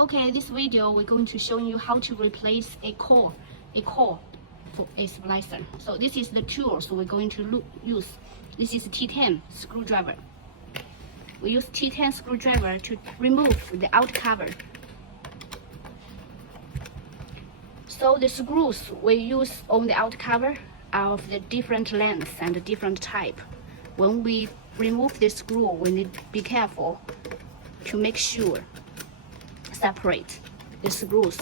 Okay, this video we're going to show you how to replace a core for a splicer. So this is the tools we're going to use. This is T10 screwdriver. We use T10 screwdriver to remove the out cover. So the screws we use on the out cover are of the different lengths and different type. When we remove the screw, we need to be careful to make sure separate the screws.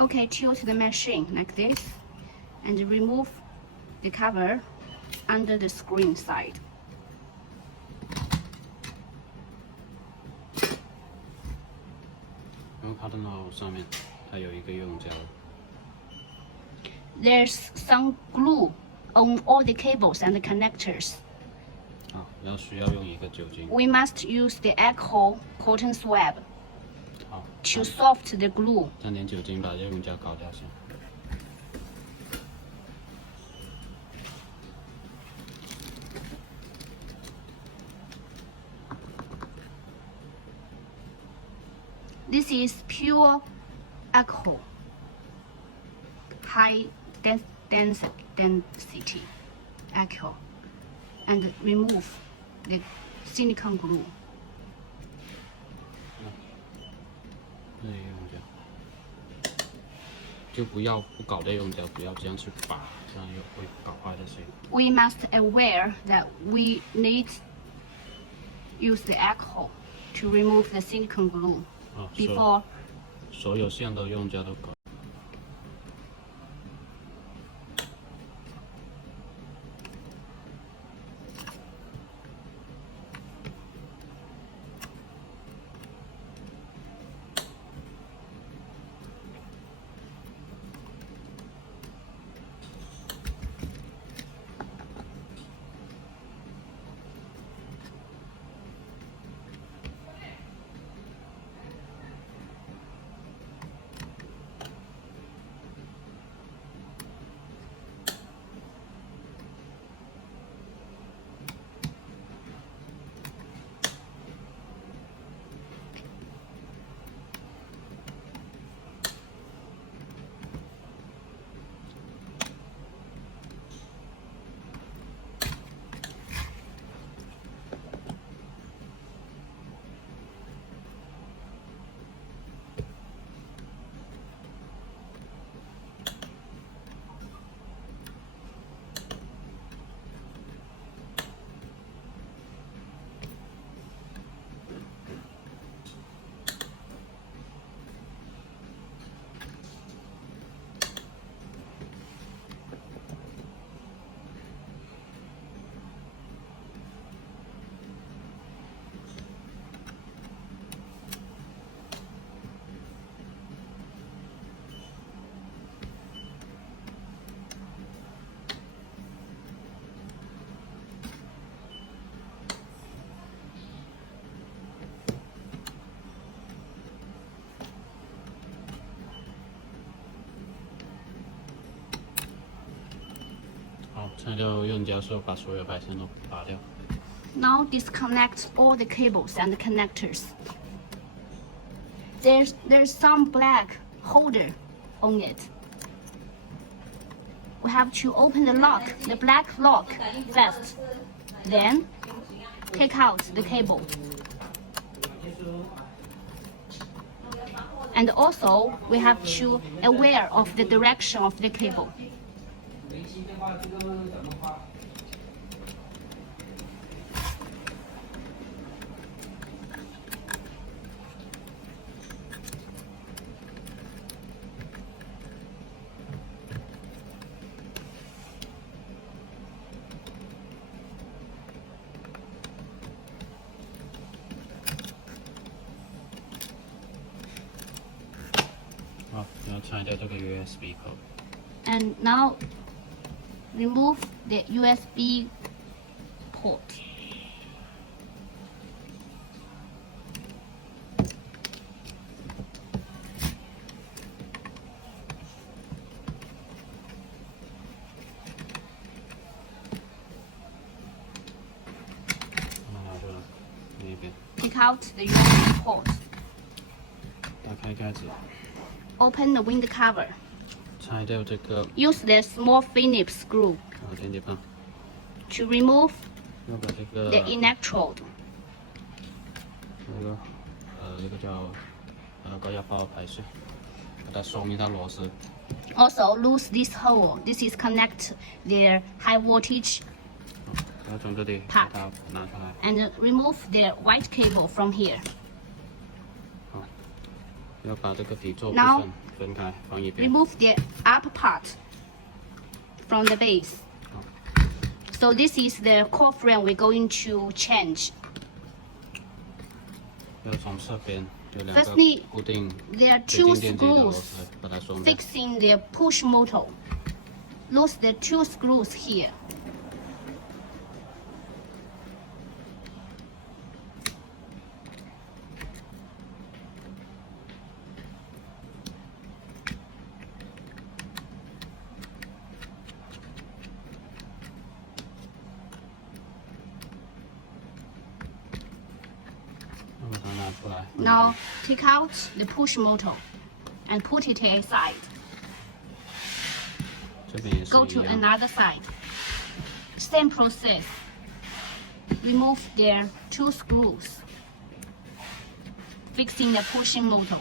Okay, tilt the machine like this and remove the cover under the screen side. There's some glue on all the cables and the connectors. We must use the alcohol cotton swab to soft the glue. This is pure alcohol, high density alcohol, and remove the silicone glue. We must aware that we need use the alcohol to remove the silicone glue before. 所有线的用家都搞。拆掉用夹的时候，把所有白线都拔掉。 Now disconnect all the cables and connectors. There's some black holder on it. We have to open the lock, the black lock first. Then take out the cable. And also we have to aware of the direction of the cable. USB 口。 And now remove the USB port. Take out the USB port. 打开盖子， Open the wind cover. 拆掉这个 Use the small Phillips screw 电解棒， to remove 要把这个 the electrode. 这个叫高压包排水，把它松一道螺丝。 Also loose this hole. This is connect the high voltage 要从这里把它拿出来。 and remove the white cable from here. 要把这个底座部 Now 分分开，放一边。 Remove the upper part from the base. So this is the core frame we're going to change. 要从侧边有两个 Firstly, 固定 There are 水 two 晶电极的螺 screws 丝，把它松掉。 fixing the push motor. Lose the two screws here. Now take out the push motor and put it aside. 这边也是 Go 一 to 样。 another side. Same process. Remove their two screws, fixing the pushing motor.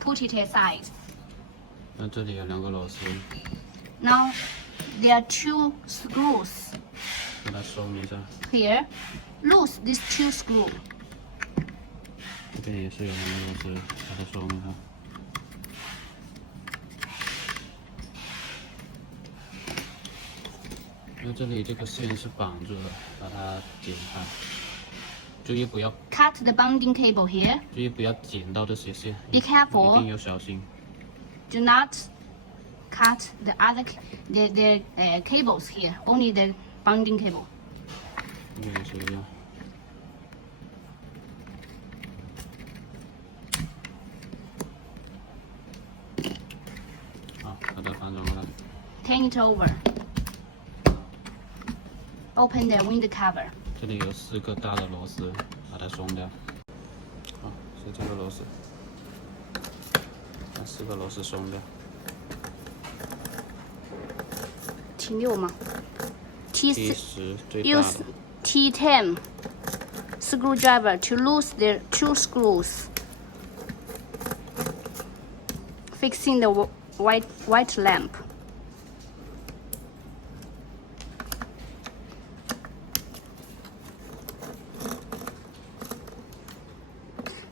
Put it aside. 那这里有两个螺丝， Now there are two screws 把它松一下。 here. Loose these two screws. 这边也是有两个螺丝，把它松一下。那这里这个线是绑住的，把它剪开。注意不要， Cut the bonding cable here. 注意不要剪到这些线。 Be 一 careful. 定要小心。 Do not cut the other cables here. Only the bonding cable. 这边也是一样。好，把它反转过来。 Turn it over. Open the wind cover. 这里有4个大的螺丝，把它松掉。好，是这个螺丝，把4个螺丝松掉。T6吗？ T10最大 Use 的， T10 screwdriver to loose the two screws, fixing the white lamp.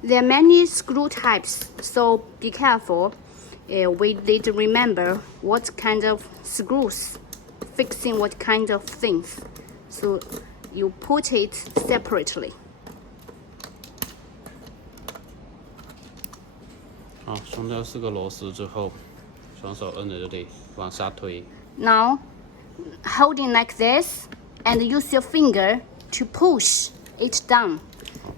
There are many screw types, so be careful. We need to remember what kind of screws fixing what kind of things. So you put it separately. 好，松掉4个螺丝之后，双手摁在这里往下推。 Now, holding like this and use your finger to push it's down.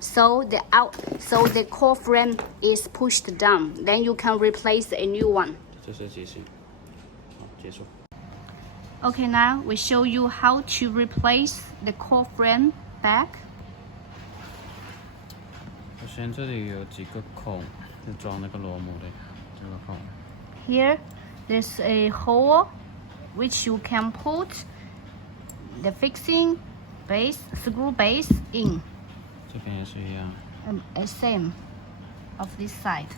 So the core frame is pushed down. Then you can replace a new one. 这是机型，好，结束。 Okay, now we show you how to replace the core frame back. 首先这里有几个孔，是装那个螺母的，这个孔。 Here, there's a hole which you can put the fixing base, screw base in. 这边也是一样。Same of this side.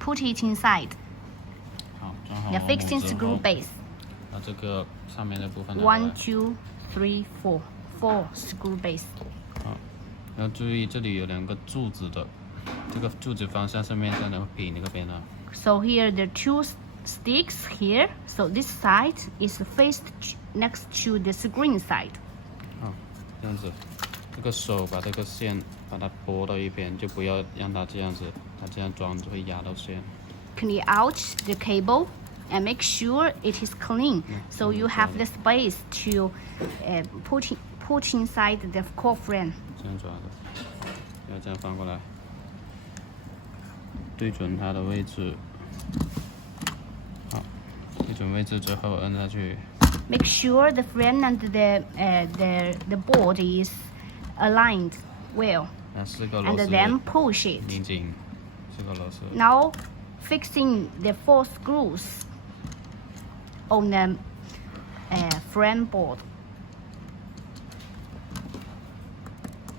Put it inside 好，装好 the 螺母 fixing 之 screw 后， base. 把这个上面的部分拿过 1, 来。 2, 3, 4. 4 screw base. 好，要注意这里有2个柱子的，这个柱子方向是面向那个柄那个边的。 So here the 2 sticks here. So this side is faced next to the screen side. 好，这样子，这个手把这个线把它拨到一边，就不要让它这样子，它这样装就会压到线。 Clean out the cable and make sure it is clean. So you have the space to put inside the core frame. 这样抓的，要这样翻过来，对准它的位置。好，对准位置之后摁下去。 Make sure the frame and the board is aligned well, 那4个螺 and 丝 then push it. 拧紧，4个螺丝。 Now fixing the 4 screws on the frame board.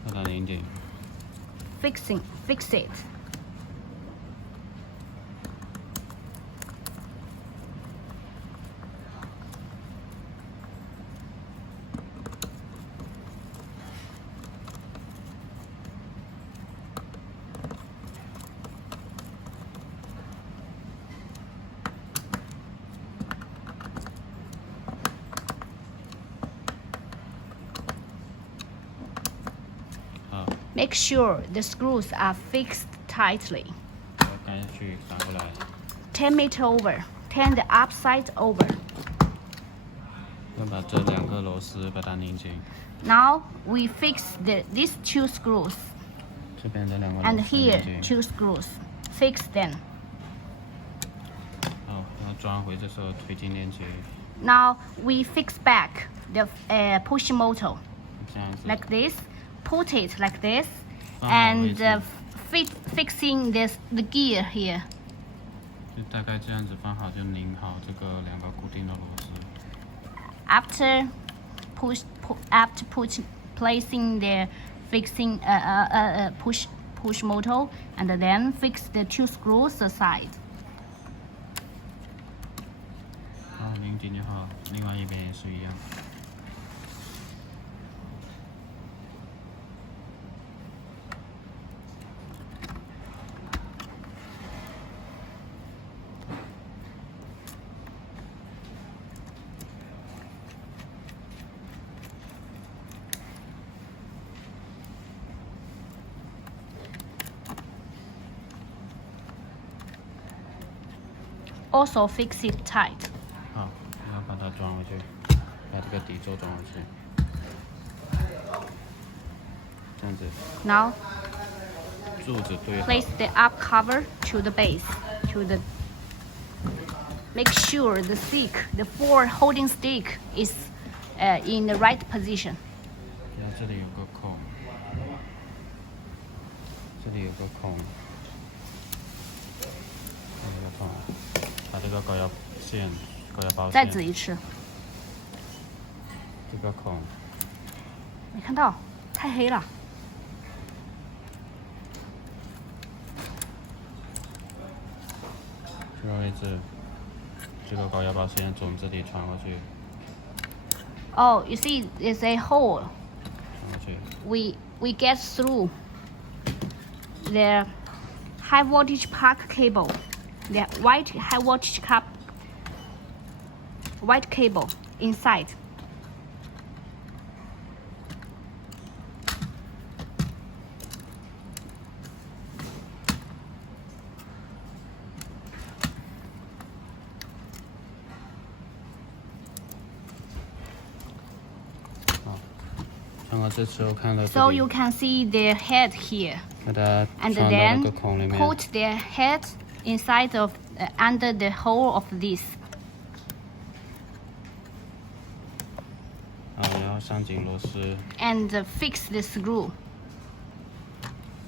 把它拧紧。 Fix it. Make sure the screws are fixed tightly. 干下去，反过来。 Turn it over. Turn the upside over. 要把这2个螺丝把它拧紧。 Now we fix these 2 screws 这边这2个螺丝 and 拧 here 紧。 2 screws. Fix them. 好，要装回，这时候推进链接， Now we fix back the push motor 这样子。 like this. Put it like this, 放好 and 位置 fixing the gear here. 就大概这样子放好，就拧好这个2个固定的螺丝。 After placing the fixing push motor, and then fix the 2 screws aside. 好，拧紧就好，另外一边也是一样。 Also fix it tight. 好，要把它装回去，把这个底座装回去，这样子， Now 柱子对好。 place the up cover to the base. Make sure the stick, the 4 holding stick, is in the right position. 然后这里有个孔，这里有个孔，这里有个孔，把这个高压线、高压包再线，指一次，这个孔，没看到，太黑了。这个位置，这个高压包线从这里穿过去， Oh, you see, there's a hole. 穿过去， We get through the high voltage park cable, the white high voltage white cable inside. 后这时候看到这 So 里 you can see their head here, 把它 and 穿到那个 then 孔里面。 put their head inside of under the hole of this. 然后上紧螺丝。 And fix the screw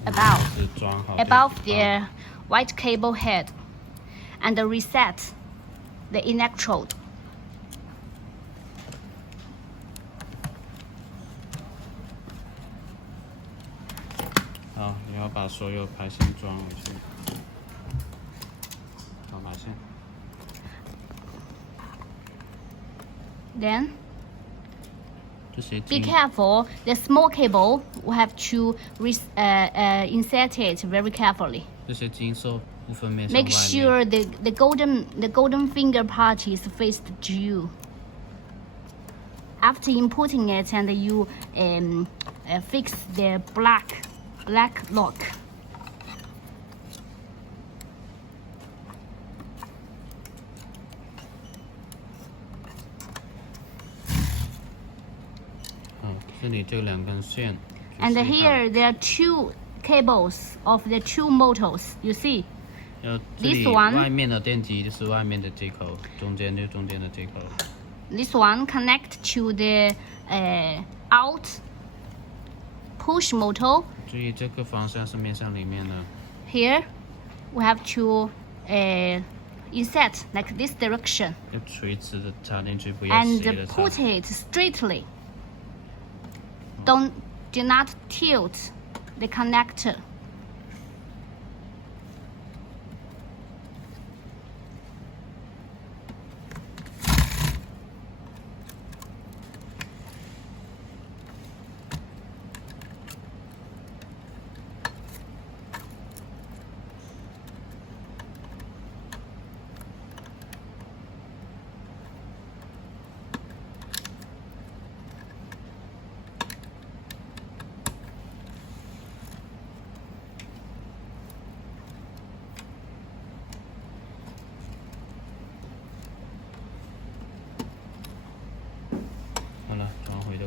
above 是装好 above their white cable head, and reset the electrode. 好，你要把所有排线装回去。装排线。 Then 这些 be 金 careful. The small cable we have to insert it very carefully. 这些金属部分面向外 Make 面。 sure the golden finger part is faced to you. After inputting it, and you fix the black lock. 好，这里这两根线。 And 就是 here there are 2 cables of the 2 motors. You see, 要这里 this one 外面的电机就是外面的接口，中间就中间的接口。 this one connect to the out push motor. 注意这个方向是面向里面的。 Here we have to insert like this direction 要垂直的插进去，不要斜 and 的插。 put it straightly. Do not tilt the connector.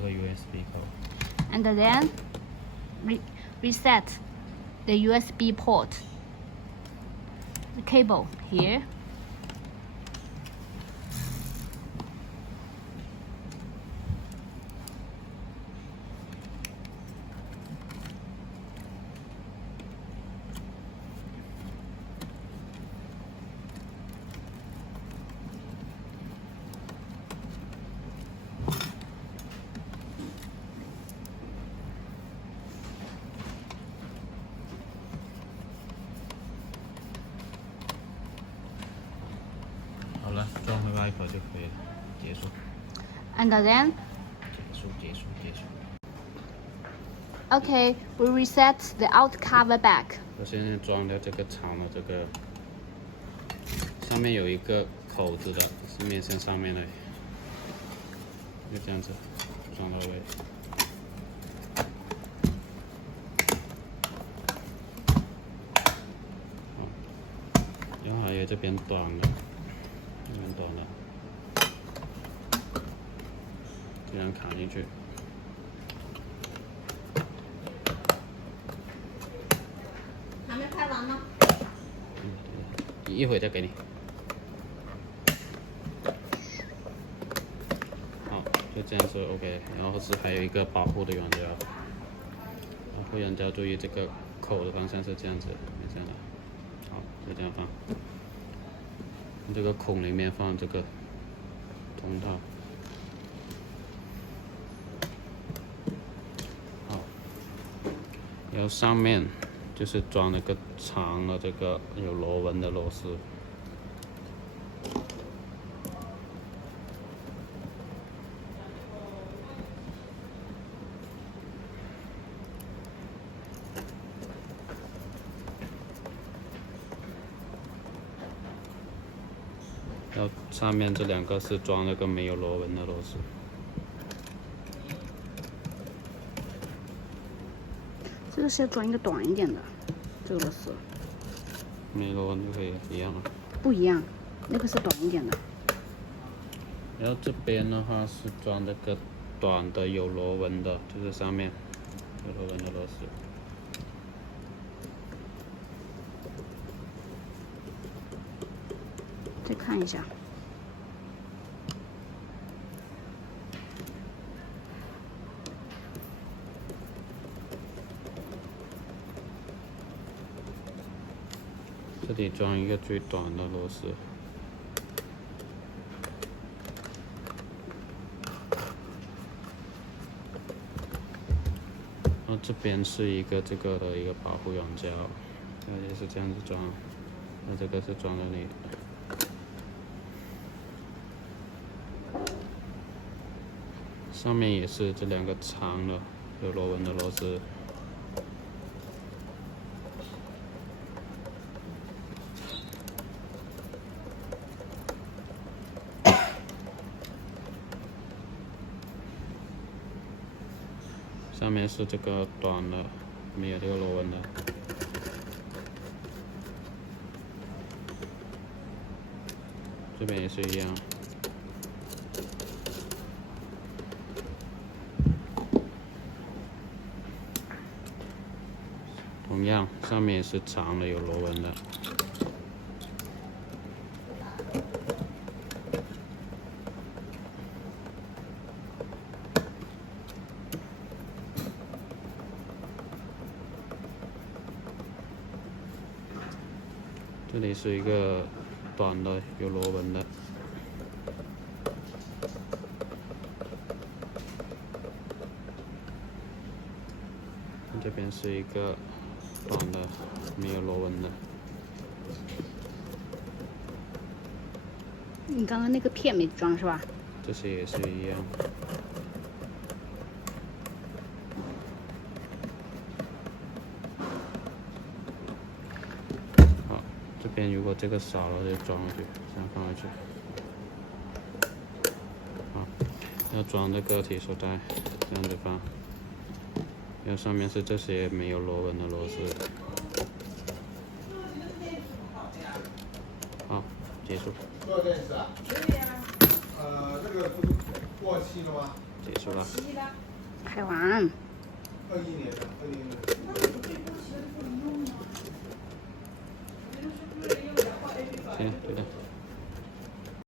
USB 口。 And then reset the USB port. The cable here.就可以了，结束。 And then 结束。 okay, we reset the out cover back. 我现在装的这个长的这个，上面有一个口子的，是面向上面的，就这样子装到位。然后还有这边短的，这边短的，这样卡进去。 还没拍完吗？一会再给你。好，就这样子 OK。然后是还有一个保护的软胶，保护软胶注意这个口的方向是这样子，这样的。好，就这样放。这个孔里面放这个通道。好，然后上面。 就是装那个长的这个有螺纹的螺丝，然后上面这两个是装那个没有螺纹的螺丝。 这个是要装一个短一点的，这个螺丝。没螺纹就可以一样了。不一样，那个是短一点的。然后这边的话是装这个短的有螺纹的，就是上面有螺纹的螺丝。再看一下。这里装一个最短的螺丝。然后这边是一个这个的一个保护软胶，也是这样子装。那这个是装在那里。上面也是这两个长的有螺纹的螺丝。上面是这个短的，没有这个螺纹的。这边也是一样。同样，上面也是长的，有螺纹的。这里是一个短的，有螺纹的。这边是一个短的，没有螺纹的。你刚刚那个片没装是吧？这些也是一样。好，这边如果这个少了就装回去，这样放回去。好，要装的个体手带，这样子放。然后上面是这些没有螺纹的螺丝。好，结束。多少电池啊？对呀。这个不是过期了吗？结束了。开完。21年的，20年。行，对的。